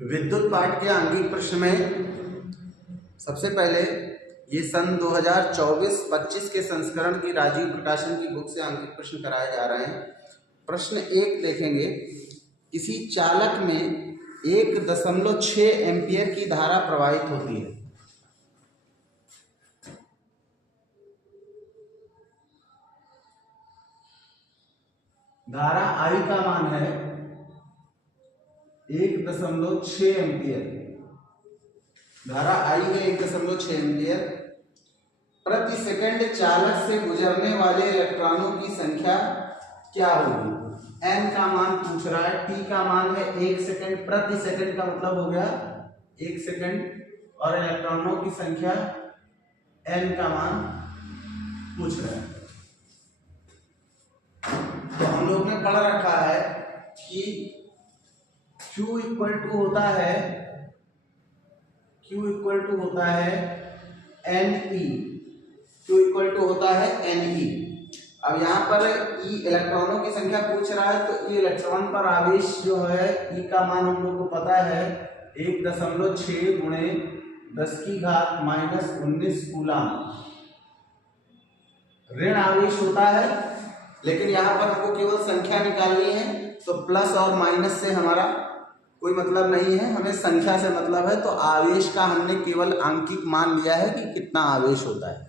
विद्युत पाठ के आंगिक प्रश्न में सबसे पहले ये सन 2024-25 के संस्करण की राजीव प्रकाशन की बुक से आंगिक प्रश्न कराए जा रहे हैं। प्रश्न 1 देखेंगे। किसी चालक में 1.6 एम्पियर की धारा प्रवाहित होती है। धारा I का मान है 1.6 एम्पियर। धारा I है 1.6 एम्पियर। प्रति सेकंड चालक से गुजरने वाले इलेक्ट्रॉनों की संख्या क्या होगी? n का मान पूछ रहा है, t का मान है 1 सेकंड, प्रति सेकंड का मतलब हो गया 1 सेकंड, और इलेक्ट्रॉनों की संख्या n का मान पूछ रहा है। तो हम लोग ने पढ़ रखा है कि Q इक्वल टू होता है NE। Q इक्वल टू होता है NE। अब यहाँ पर E इलेक्ट्रॉनों की संख्या पूछ रहा है, तो E इलेक्ट्रॉन पर आवेश जो है E का मान हम लोग को पता है 1.6 गुणे 10⁻⁻19 कूलम ऋण आवेश होता है। लेकिन यहाँ पर हमको केवल संख्या निकालनी है, तो प्लस और माइनस से हमारा कोई मतलब नहीं है, हमें संख्या से मतलब है। तो आवेश का हमने केवल आंकिक मान लिया है कि कितना आवेश होता है।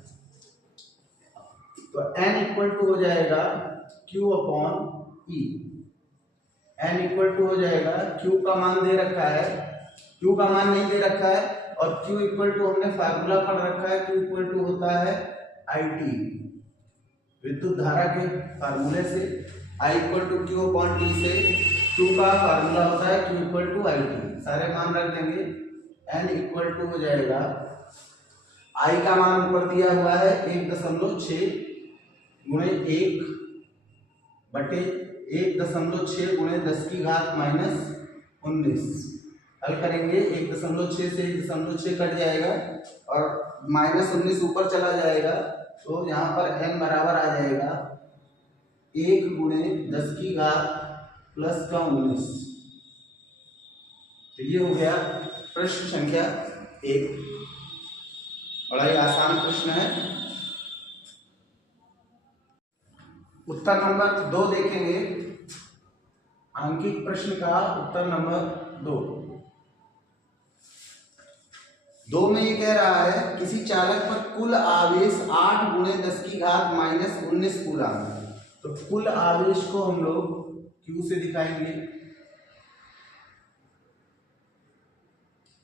तो n इक्वल टू हो जाएगा Q upon E। n equal to हो जाएगा, Q का मान दे रखा है, Q का मान नहीं दे रखा है, और Q इक्वल टू हमने फार्मूला पढ़ रखा है, Q इक्वल टू होता है IT, विद्युत धारा के फार्मूले से। I equal to Q upon T से Q का फार्मूला होता है Q इक्वल टू IT। सारे मान रख देंगे। n इक्वल टू हो जाएगा, I का मान ऊपर दिया हुआ है 1.6 गुणे 1 बटे 1.6 गुणे 10⁻⁻19। हल करेंगे, 1.6 से 1.6 कट जाएगा और -19 ऊपर चला जाएगा, तो यहाँ पर n बराबर आ जाएगा 1 गुणे 10⁻+19। तो ये हो गया प्रश्न संख्या 1। बड़ा ही आसान प्रश्न है। उत्तर नंबर 2 देखेंगे। आंकिक प्रश्न का उत्तर नंबर 2 में ये कह रहा है किसी चालक पर कुल आवेश 8 गुणे 10⁻⁻19 कूलम। तो कुल आवेश को हम लोग Q से दिखाएंगे,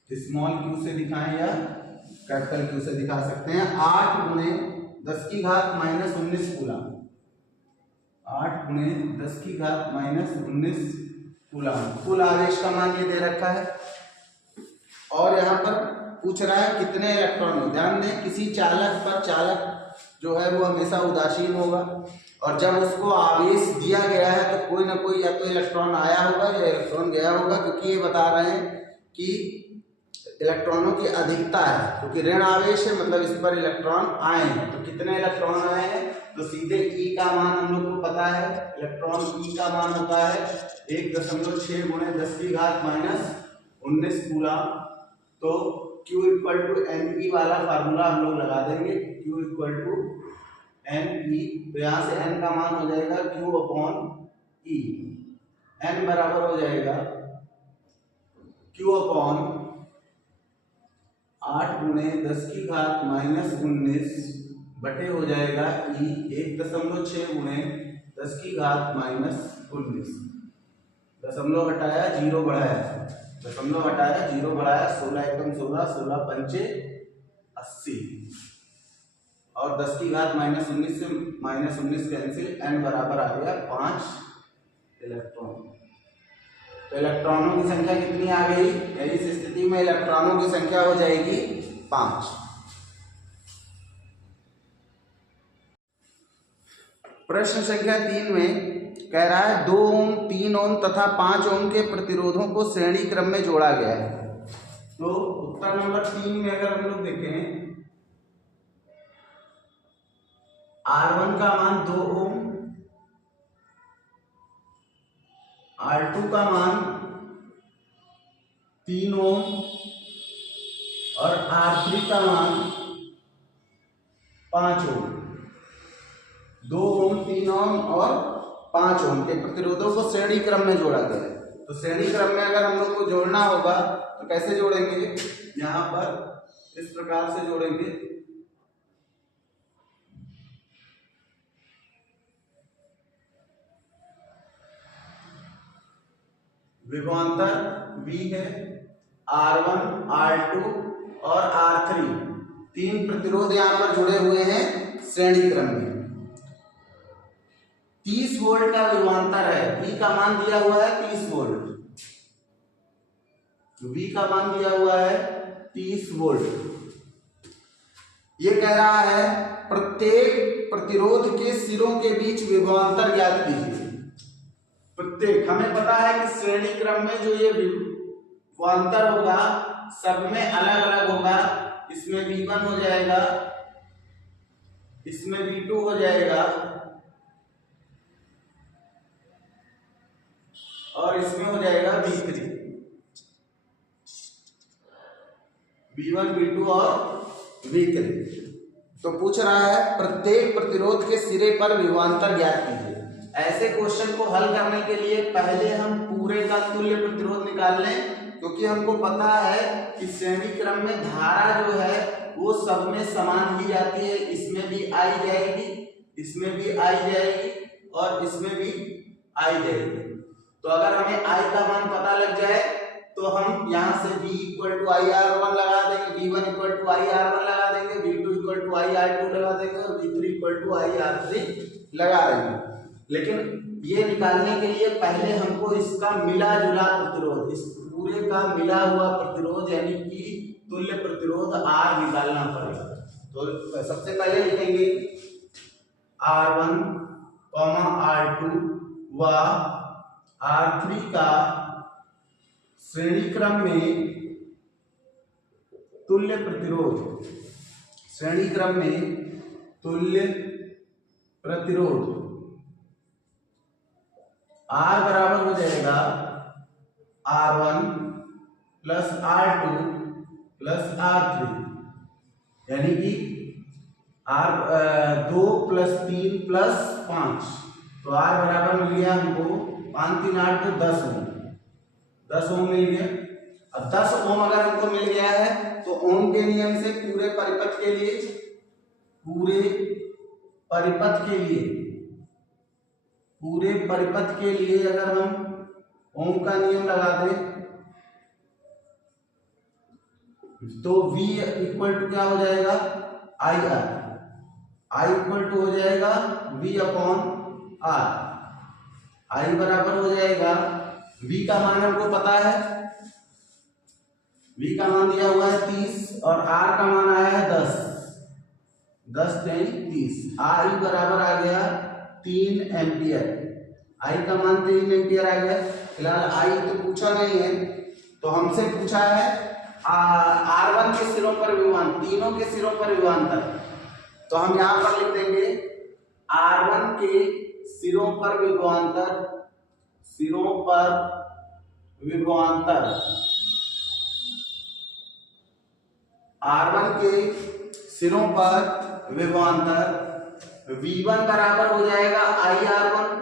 स्मॉल q से दिखाएं या कैपिटल Q से दिखा सकते हैं। 8 गुणे 10⁻⁻19 कूलम, 8 गुणे 10⁻⁻19 कूलम कुल आवेश का मान ये दे रखा है। और यहाँ पर पूछ रहा है कितने इलेक्ट्रॉन। ध्यान दें, किसी चालक पर, चालक जो है वो हमेशा उदासीन होगा, और जब उसको आवेश दिया गया है तो कोई ना कोई या तो इलेक्ट्रॉन आया होगा या इलेक्ट्रॉन गया होगा, क्योंकि ये बता रहे हैं कि इलेक्ट्रॉनों की अधिकता है, क्योंकि ऋण आवेश है मतलब इस पर इलेक्ट्रॉन आए हैं। तो कितने इलेक्ट्रॉन आए हैं, तो सीधे E का मान हम लोग को पता है, इलेक्ट्रॉन E का मान होता है 1.6 गुणे 10⁻⁻19 कूलम। तो Q इक्वल टू NE वाला फार्मूला हम लोग लगा देंगे, Q इक्वल टू NE। तो यहाँ से n का मान हो जाएगा Q अपॉन E। n बराबर हो जाएगा Q अपॉन 8 गुणे 10⁻⁻19 बटे हो जाएगा E 1.6 गुणे 10⁻⁻19। दशमलव हटाया, जीरो बढ़ाया, दशमलव हटाया, जीरो बढ़ाया, 16 एकम 16, 16 पंचे 80, और 10⁻⁻19 से -19 कैंसिल, n बराबर आ गया 5 इलेक्ट्रॉन। तो इलेक्ट्रॉनों की संख्या कितनी आ गई? इस स्थिति में इलेक्ट्रॉनों की संख्या हो जाएगी 5। प्रश्न संख्या 3 में कह रहा है 2 ओम, 3 ओम तथा 5 ओम के प्रतिरोधों को श्रेणी क्रम में जोड़ा गया है। तो उत्तर नंबर 3 में अगर हम लोग देखें, R1 का मान 2 ओम, R2 का मान 3 ओम और R3 का मान 5 ओम। 2 ओम, 3 ओम और 5 ओम के प्रतिरोधों को श्रेणी क्रम में जोड़ा गया है। तो श्रेणी क्रम में अगर हम लोग को जोड़ना होगा तो कैसे जोड़ेंगे? यहाँ पर इस प्रकार से जोड़ेंगे। विभवांतर V है, R1, R2 और R3 तीन प्रतिरोध यहाँ पर जुड़े हुए हैं श्रेणी क्रम में। 30 वोल्ट का विभवांतर है, V का मान दिया हुआ है 30 वोल्ट, V का मान दिया हुआ है 30 वोल्ट। ये कह रहा है प्रत्येक प्रतिरोध के सिरों के बीच विभवांतर ज्ञात कीजिए। प्रत्येक, हमें पता है कि श्रेणी क्रम में जो ये विभवांतर होगा सब में अलग अलग होगा। इसमें V1 हो जाएगा, इसमें V2 हो जाएगा और इसमें हो जाएगा V3। V1, V2 और V3। तो पूछ रहा है प्रत्येक प्रतिरोध के सिरे पर विभवांतर ज्ञात कीजिए। ऐसे क्वेश्चन को हल करने के लिए पहले हम पूरे का तुल्य प्रतिरोध निकाल लें, क्योंकि हमको पता है कि श्रेणी क्रम में धारा जो है वो सब में समान ही जाती है। इसमें भी आई जाएगी, इसमें भी आई जाएगी और इसमें भी आई जाएगी। तो अगर हमें आई का मान पता लग जाए तो हम यहाँ से V = IR1 लगा देंगे, V1 = IR1 लगा देंगे, V2 = IR2 लगा देंगे और V3 = IR3 लगा देंगे। लेकिन ये निकालने के लिए पहले हमको इसका मिला जुला प्रतिरोध, इस पूरे का मिला हुआ प्रतिरोध यानी कि तुल्य प्रतिरोध R निकालना पड़ेगा। तो सबसे पहले लिखेंगे R1, R2 व R3 का श्रेणी क्रम में तुल्य प्रतिरोध, श्रेणी क्रम में तुल्य प्रतिरोध R बराबर हो जाएगा R1 plus R2 plus R3, यानी कि R 2 + 3 + 5। तो R बराबर मिल गया हमको 5 3 8 तो 10 ओम, 10 ओम मिल गया। अब 10 ओम अगर हमको मिल गया है तो ओम के नियम से पूरे परिपथ के लिए, पूरे परिपथ के लिए, पूरे परिपथ के लिए अगर हम ओम का नियम लगा दें तो V = क्या हो जाएगा? IR। I = हो जाएगा V/R। I बराबर हो जाएगा, V का मान हमको पता है, V का मान दिया हुआ है 30 और R का मान आया है 10, 10 × 30। I बराबर आ गया 3 एम्पियर। I का मान 3 एम्पियर आ गया। फिलहाल I तो पूछा नहीं है, तो हमसे पूछा है R1 के सिरों पर विभवांतर, तीनों के सिरों पर विभवांतर। तो हम यहाँ पर लिख देंगे R1 के सिरों पर विभवांतर, सिरों पर विभवांतर, R1 के सिरों पर विभवांतर V1 बराबर हो जाएगा IR1।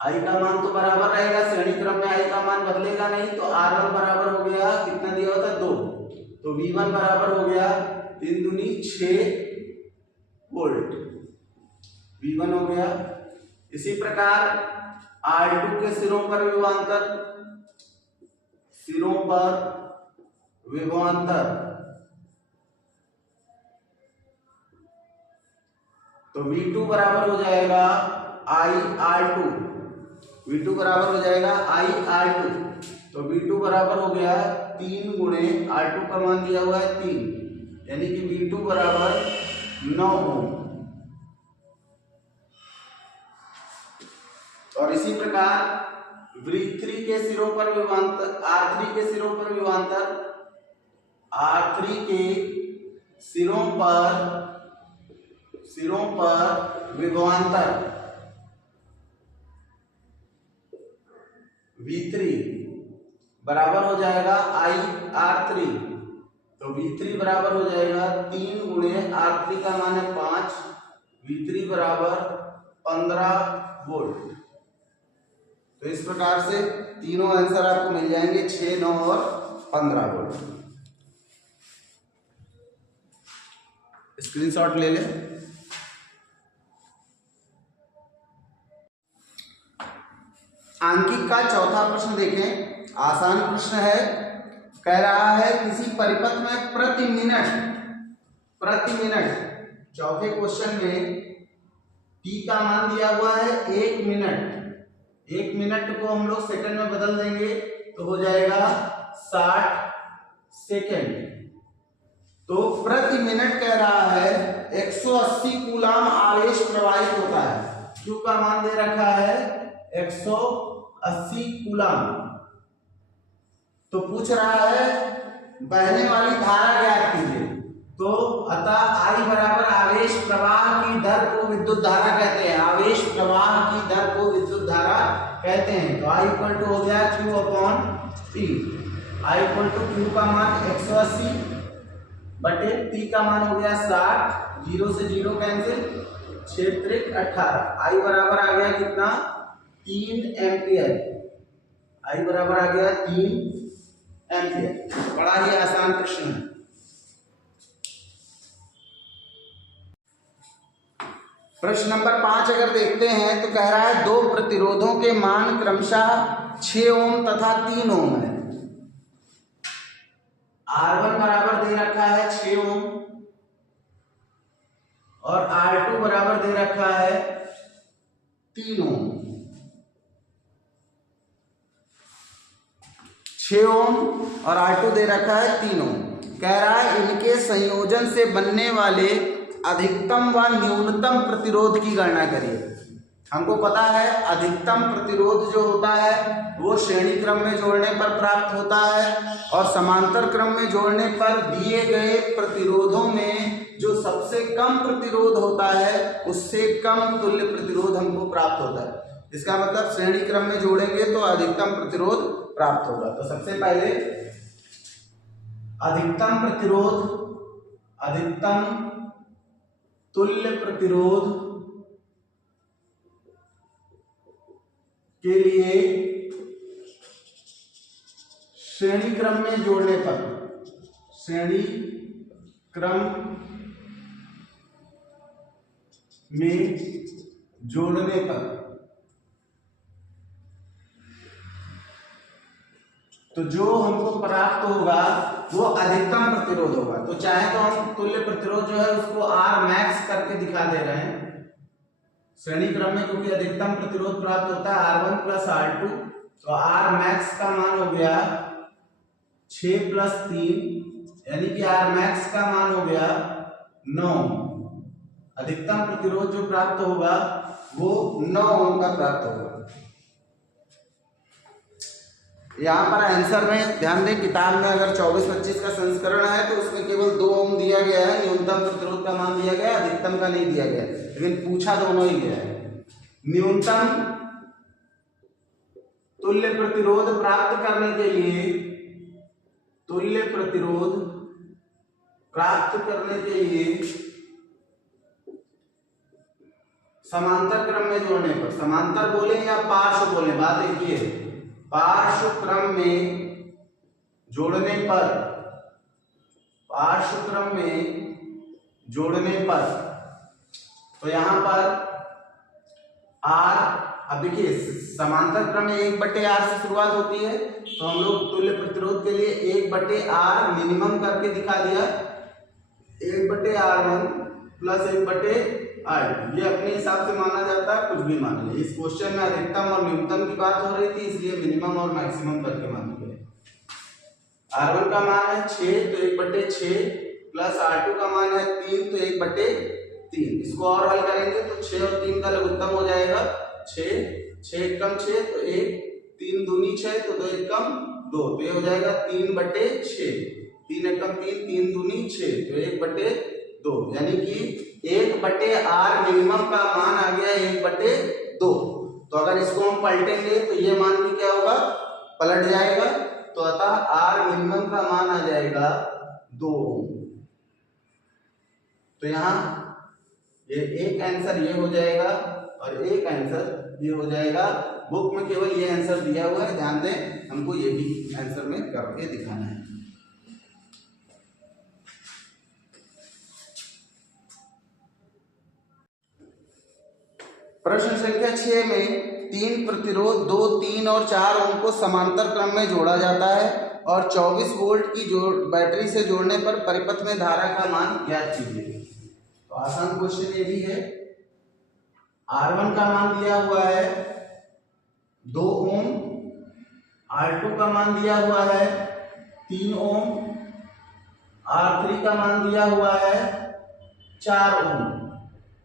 I का मान तो बराबर रहेगा, श्रेणी क्रम में I का मान बदलेगा नहीं, तो R1 बराबर हो गया, कितना दिया होता है 2, तो V1 बराबर हो गया 3 दूनी 6 वोल्ट, V1 हो गया। इसी प्रकार R2 के सिरों पर विभवांतर, सिरों पर विभवांतर, तो V2 बराबर हो जाएगा IR2, V2 बराबर हो जाएगा IR2। तो V2 बराबर हो गया 3 × R2 का मान दिया हुआ है 3, यानी कि V2 बराबर 9 ओम। और इसी प्रकार V3 के सिरों पर विभवांतर, R3 के सिरों पर विभवांतर, R3 के सिरों पर विभवांतर V3 बराबर हो जाएगा IR3, तो V3 बराबर हो जाएगा 3 गुणे R3 का मान है 5, V3 बराबर 15 वोल्ट। तो इस प्रकार से तीनों आंसर आपको मिल जाएंगे 6, 9 और 15 वोल्ट। स्क्रीनशॉट ले लें। आंकिक का चौथा प्रश्न देखें, आसान प्रश्न है। कह रहा है किसी परिपथ में प्रति मिनट चौथे क्वेश्चन में t का मान दिया हुआ है 1 मिनट। 1 मिनट को हम लोग सेकंड में बदल देंगे तो हो जाएगा 60 सेकंड। तो प्रति मिनट कह रहा है 180 कूलाम आवेश प्रवाहित होता है। Q का मान दे रखा है 180 कूलाम। तो पूछ रहा है बहने वाली धारा ज्ञात कीजिए। तो अतः I बराबर आवेश प्रवाह की दर को विद्युत धारा कहते हैं। आवेश प्रवाह की दर को विद्युत धारा कहते हैं। तो I इक्वल टू हो गया Q upon T। I equal to Q का मान 180 बटे T का मान हो गया 60, 0 से 0 कैंसिल, 6 त्रिक 18। I बराबर आ गया कितना? 3 एम्पियर। I बराबर आ गया 3 एम्पियर। बड़ा ही आसान प्रश्न है। प्रश्न नंबर 5 अगर देखते हैं तो कह रहा है दो प्रतिरोधों के मान क्रमशः 6 ओम तथा 3 ओम है। R1 बराबर दे रखा है 6 ओम और R2 बराबर दे रखा है 3 ओम। 6 ओम और R2 दे रखा है 3 ओम। कह रहा है इनके संयोजन से बनने वाले अधिकतम व न्यूनतम प्रतिरोध की गणना करिए। हमको पता है अधिकतम प्रतिरोध जो होता है वो श्रेणी क्रम में जोड़ने पर प्राप्त होता है और समांतर क्रम में जोड़ने पर दिए गए प्रतिरोधों में जो सबसे कम प्रतिरोध होता है उससे कम तुल्य प्रतिरोध हमको प्राप्त होता है। इसका मतलब श्रेणी क्रम में जोड़ेंगे तो अधिकतम प्रतिरोध प्राप्त होगा। तो सबसे पहले अधिकतम प्रतिरोध, अधिकतम तुल्य प्रतिरोध के लिए श्रेणी क्रम में जोड़ने पर, श्रेणी क्रम में जोड़ने पर तो जो हमको प्राप्त होगा वो अधिकतम प्रतिरोध होगा। तो चाहे तो हम तुल्य प्रतिरोध जो है उसको R मैक्स करके दिखा दे रहे हैं श्रेणी क्रम में, क्योंकि अधिकतम प्रतिरोध प्राप्त होता है R1 प्लस R2। तो R मैक्स का मान हो गया 6 प्लस 3 यानी कि R मैक्स का मान हो गया 9। अधिकतम प्रतिरोध जो प्राप्त होगा वो 9 ओम का प्राप्त होगा। यहाँ पर आंसर में ध्यान दें, किताब में अगर 24-25 का संस्करण है तो उसमें केवल 2 ओम दिया गया है, न्यूनतम प्रतिरोध का मान दिया गया, अधिकतम का नहीं दिया गया, लेकिन पूछा दोनों ही गया है। न्यूनतम तुल्य प्रतिरोध प्राप्त करने के लिए, तुल्य प्रतिरोध प्राप्त करने के लिए समांतर क्रम में जोड़ने पर, समांतर बोले या पार्श्व बोले, बात एक ही है, पार्श्व क्रम में जोड़ने पर, पार्श्व क्रम में जोड़ने पर तो यहां पर R, अब देखिए समांतर क्रम में 1/R से शुरुआत होती है तो हम लोग तुल्य प्रतिरोध के लिए 1/R मिनिमम करके दिखा दिया, 1/R1 प्लस 1/R2। ये अपने हिसाब से माना जाता है, कुछ भी मान ले। इस क्वेश्चन में अधिकतम और न्यूनतम की बात हो रही थी इसलिए मिनिमम और मैक्सिमम करके मान लिया। R1 का मान है 6 तो 1/6 प्लस R2 का मान है 3 तो 1/3। इसको और हल करेंगे तो 6 और 3 का लघुत्तम हो जाएगा 6, 6 एकम 6 तो 1, 3 दूनी 6 तो 2 एकम 2, तो ये हो जाएगा 3/6, 3 एकम 3, 3 दूनी 6 तो 1/2, यानी कि 1/R मिनिमम का मान आ गया 1/2। तो अगर इसको हम पलटेंगे तो ये मान भी क्या होगा, पलट जाएगा। तो अतः आर मिनिमम का मान आ जाएगा 2 ओम। तो यहाँ ये एक आंसर ये हो जाएगा और एक आंसर ये हो जाएगा। बुक में केवल ये आंसर दिया हुआ है, ध्यान दें, हमको ये भी आंसर में करके दिखाना है। प्रश्न संख्या 6 में 3 प्रतिरोध 2, 3 और 4 ओम को समांतर क्रम में जोड़ा जाता है और 24 वोल्ट की बैटरी से जोड़ने पर परिपथ में धारा का मान ज्ञात कीजिए। तो आसान क्वेश्चन ये भी है। R1 का मान दिया हुआ है 2 ओम, R2 का मान दिया हुआ है 3 ओम, R3 का मान दिया हुआ है 4 ओम।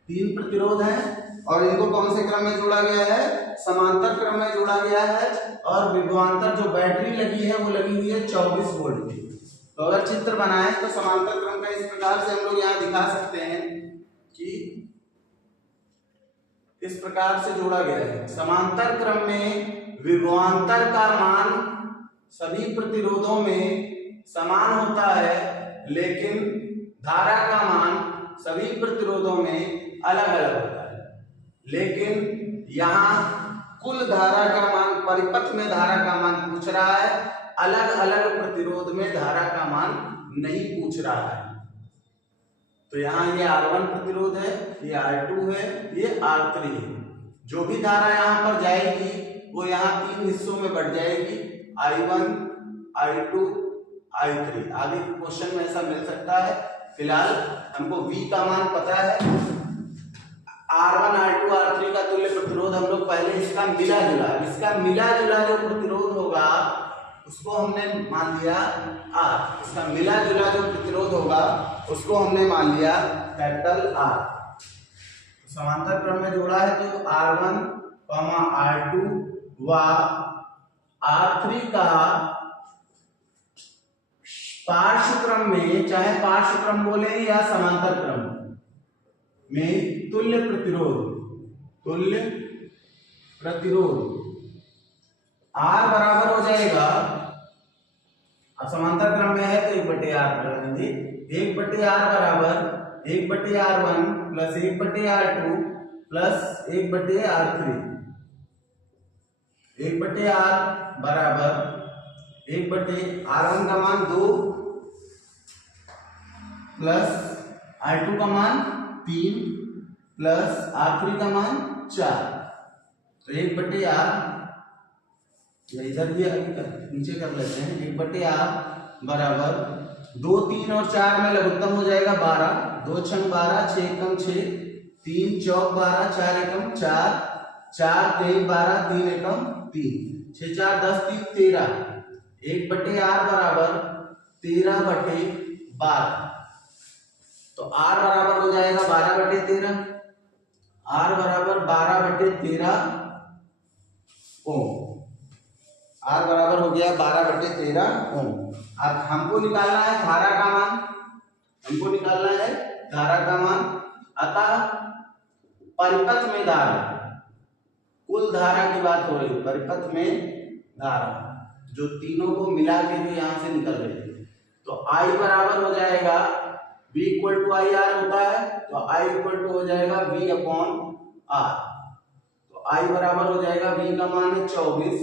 3 प्रतिरोध हैं और इनको कौन से क्रम में जोड़ा गया है? समांतर क्रम में जोड़ा गया है और विभवांतर जो बैटरी लगी है वो लगी हुई है 24 वोल्ट की। तो अगर चित्र बनाए तो समांतर क्रम का इस प्रकार से हम लोग यहाँ दिखा सकते हैं कि इस प्रकार से जोड़ा गया है। समांतर क्रम में विभवांतर का मान सभी प्रतिरोधों में समान होता है, लेकिन धारा का मान सभी प्रतिरोधों में अलग अलग होता है। लेकिन यहाँ कुल धारा का मान, परिपथ में धारा का मान पूछ रहा है, अलग अलग प्रतिरोध में धारा का मान नहीं पूछ रहा है। तो यहाँ ये R1 प्रतिरोध है, ये R2 है, ये R3 है। जो भी धारा यहाँ पर जाएगी वो यहाँ 3 हिस्सों में बढ़ जाएगी, I1, I2, I3। आगे क्वेश्चन में ऐसा मिल सकता है। फिलहाल हमको V का मान पता है। R1, R2, R3 का तुल्य प्रतिरोध हम लोग पहले इसका मिला जुला जो प्रतिरोध होगा उसको हमने मान लिया R। इसका मिला जुला जो प्रतिरोध होगा उसको हमने मान लिया कैपिटल R। तो समांतर क्रम में जोड़ा है तो R1, R2 व R3 का पार्श्व क्रम में, चाहे पार्श्व क्रम बोले या समांतर क्रम में, तुल्य प्रतिरोध R बराबर हो जाएगा। अब समांतर क्रम में है तो 1/R कर देंगे। 1/R बराबर 1/R1 plus 1/R2 plus 1/R3। 1/R बराबर 1/R1 का मान 2 प्लस R2 का मान 3 प्लस R3 का मान 4। तो 1/R इधर भी नीचे कर लेते हैं। 1/R बराबर 2, 3 और 4 में लघुत्तम हो जाएगा 12। 2 छंग 12, 6 एकम 6, 3 चौक 12, 4 एकम 4, 4 3 12, 3 एकम 3, 6 4 10 3 13। 1/R बराबर 13/12। तो R बराबर हो जाएगा 12/13। R बराबर 12/13 ओम। R बराबर हो गया 12/13 ओम। अब हमको निकालना है धारा का मान, अतः परिपथ में धारा, कुल धारा की बात हो रही, परिपथ में धारा जो तीनों को मिला के भी यहां से निकल रही है। तो I बराबर हो जाएगा V equal to I R होता है, तो I इक्वल टू हो जाएगा V अपॉन R। तो I बराबर हो जाएगा, V का मान है 24,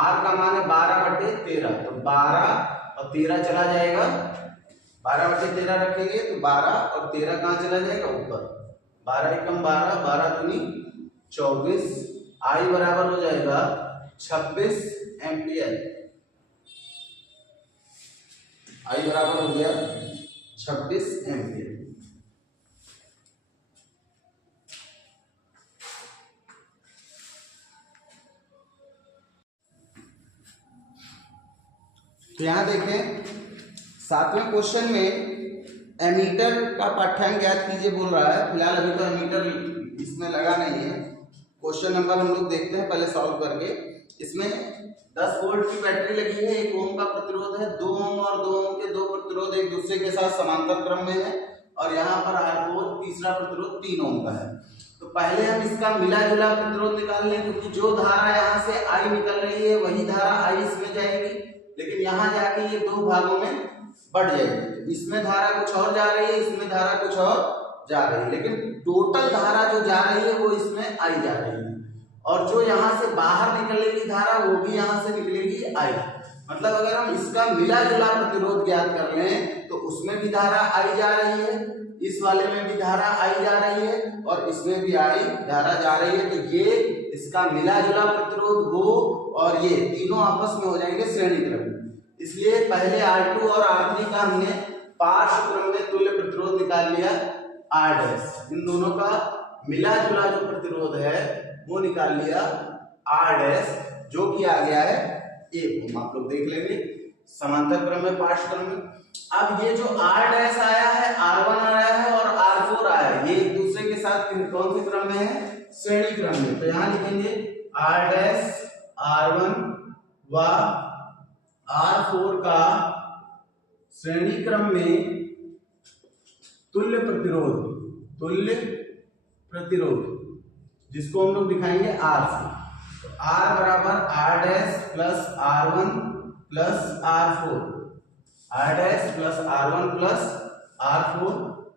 R का मान है 12/13। तो 12 और 13 चला जाएगा, 12/13 रखेंगे तो 12 और 13 कहाँ चला जाएगा? ऊपर। 12 एकम 12, 12 दूनी 24। I बराबर हो जाएगा 26 एम्पियर। I बराबर हो गया 26 एम्पियर। तो यहां देखें 7वें क्वेश्चन में एमीटर का पाठ्यांक ज्ञात कीजिए बोल रहा है। फिलहाल अभी तो एमीटर इसमें लगा नहीं है। क्वेश्चन नंबर हम लोग देखते हैं पहले सॉल्व करके। इसमें 10 वोल्ट की बैटरी लगी है, 1 ओम का प्रतिरोध है, 2 ओम और 2 ओम के 2 प्रतिरोध एक दूसरे के साथ समांतर क्रम में है और यहाँ पर R4 तीसरा प्रतिरोध 3 ओम का है। तो पहले हम इसका मिला जुला प्रतिरोध निकाल लें, क्योंकि जो धारा यहाँ से I निकल रही है वही धारा I इसमें जाएगी, लेकिन यहाँ जाके ये दो भागों में बढ़ जाएगी। इसमें धारा कुछ और जा रही है, इसमें धारा कुछ और जा रही है, लेकिन टोटल धारा जो जा रही है वो इसमें आई जा रही है। और जो यहाँ से बाहर निकलेगी धारा वो भी यहाँ से निकलेगी आई। मतलब अगर हम इसका मिला जुला प्रतिरोध ज्ञात कर लें तो उसमें भी धारा आई जा रही है, इस वाले में भी धारा आई जा रही है और इसमें भी आई धारा जा रही है। तो ये इसका मिला जुला प्रतिरोध हो और ये तीनों आपस में हो जाएंगे श्रेणी क्रम में। इसलिए पहले R2 और R3 का हमने पार्श्व क्रम में तुल्य प्रतिरोध निकाल लिया R'। इन दोनों का मिला जुला जो प्रतिरोध है वो निकाल लिया R', जो कि आ गया है 1 ओम। आप लोग देख लेंगे समांतर क्रम में पार्श्व क्रम में। अब ये जो R' आया है, R1 आया है और R4 आया है, ये एक दूसरे के साथ कौन से क्रम में है? श्रेणी क्रम में। तो यहां लिखेंगे R', R1 व R4 का श्रेणी क्रम में तुल्य प्रतिरोध जिसको हम लोग दिखाएंगे R से। तो R बराबर R' plus R1 plus R4, R' plus R1 plus R4,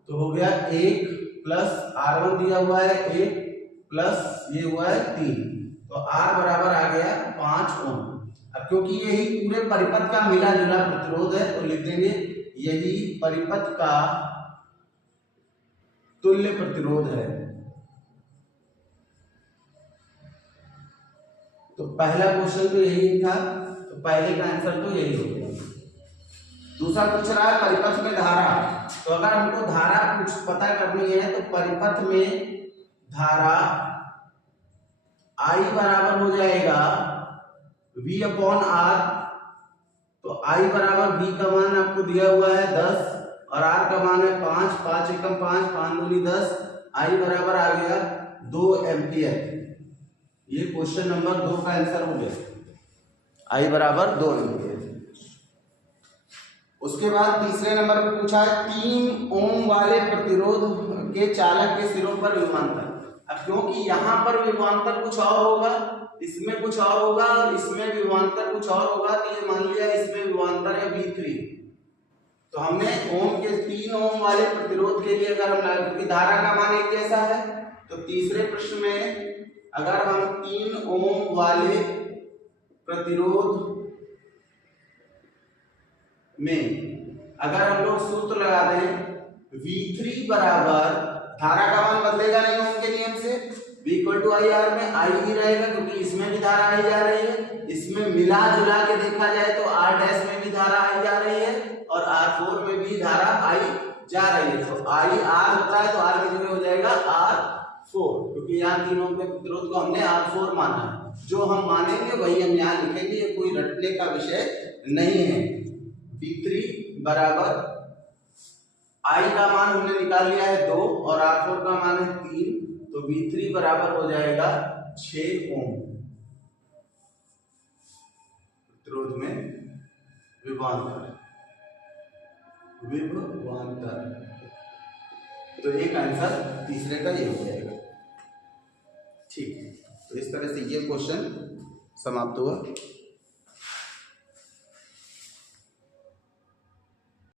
तो हो गया 1 प्लस R1 दिया हुआ है 1 प्लस ये हुआ है 3, तो R बराबर आ गया 5 ओम। अब क्योंकि यही पूरे परिपथ का मिला जुला प्रतिरोध है तो लिख देंगे यही परिपथ का तुल्य प्रतिरोध है। तो पहला क्वेश्चन तो यही था, तो पहले का आंसर तो यही हो गया। दूसरा पूछ रहा है परिपथ में धारा। तो अगर हमको धारा कुछ पता करनी है तो परिपथ में धारा I बराबर हो जाएगा V/R। तो I बराबर V का मान आपको दिया हुआ है 10 और R का मान है 5, 5 एकम 5, 5 दूनी 10, I बराबर आ गया 2 एम्पियर। ये क्वेश्चन नंबर 2 का आंसर हो गया, I बराबर 2 एम्पियर। उसके बाद तीसरे नंबर पर पूछा है 3 ओम वाले प्रतिरोध के चालक के सिरों पर विभवांतर। अब क्योंकि यहाँ पर विभवांतर कुछ और होगा, इसमें कुछ और होगा और इसमें विभवांतर कुछ और होगा, तो ये मान लिया इसमें विभवांतर है V3। तो हमने ओम के 3 ओम वाले प्रतिरोध के लिए अगर हम क्योंकि धारा का मान एक जैसा है, तो तीसरे प्रश्न में अगर हम 3 ओम वाले प्रतिरोध में अगर हम लोग सूत्र लगा दें V3 बराबर, धारा का मान बदलेगा नहीं ओम के नियम से, V = IR में I ही रहेगा क्योंकि इसमें भी धारा आई जा रही है। इसमें मिला जुला के देखा जाए तो R' में भी धारा आई जा रही है और R4 में भी धारा आई जा रही है। तो IR होता है तो R की जगह हो जाएगा R4, क्योंकि यहाँ 3 ओम के प्रतिरोध को हमने R4 माना है। जो हम मानेंगे वही हम यहाँ लिखेंगे, ये कोई रटने का विषय नहीं है। V3 बराबर I का मान हमने निकाल लिया है 2 और R4 का मान है 3, तो V3 बराबर हो जाएगा 6 ओम। प्रतिरोध में विभवांतर तो एक आंसर तीसरे का ये हो जाएगा। ठीक है, तो इस तरह से ये क्वेश्चन समाप्त हुआ।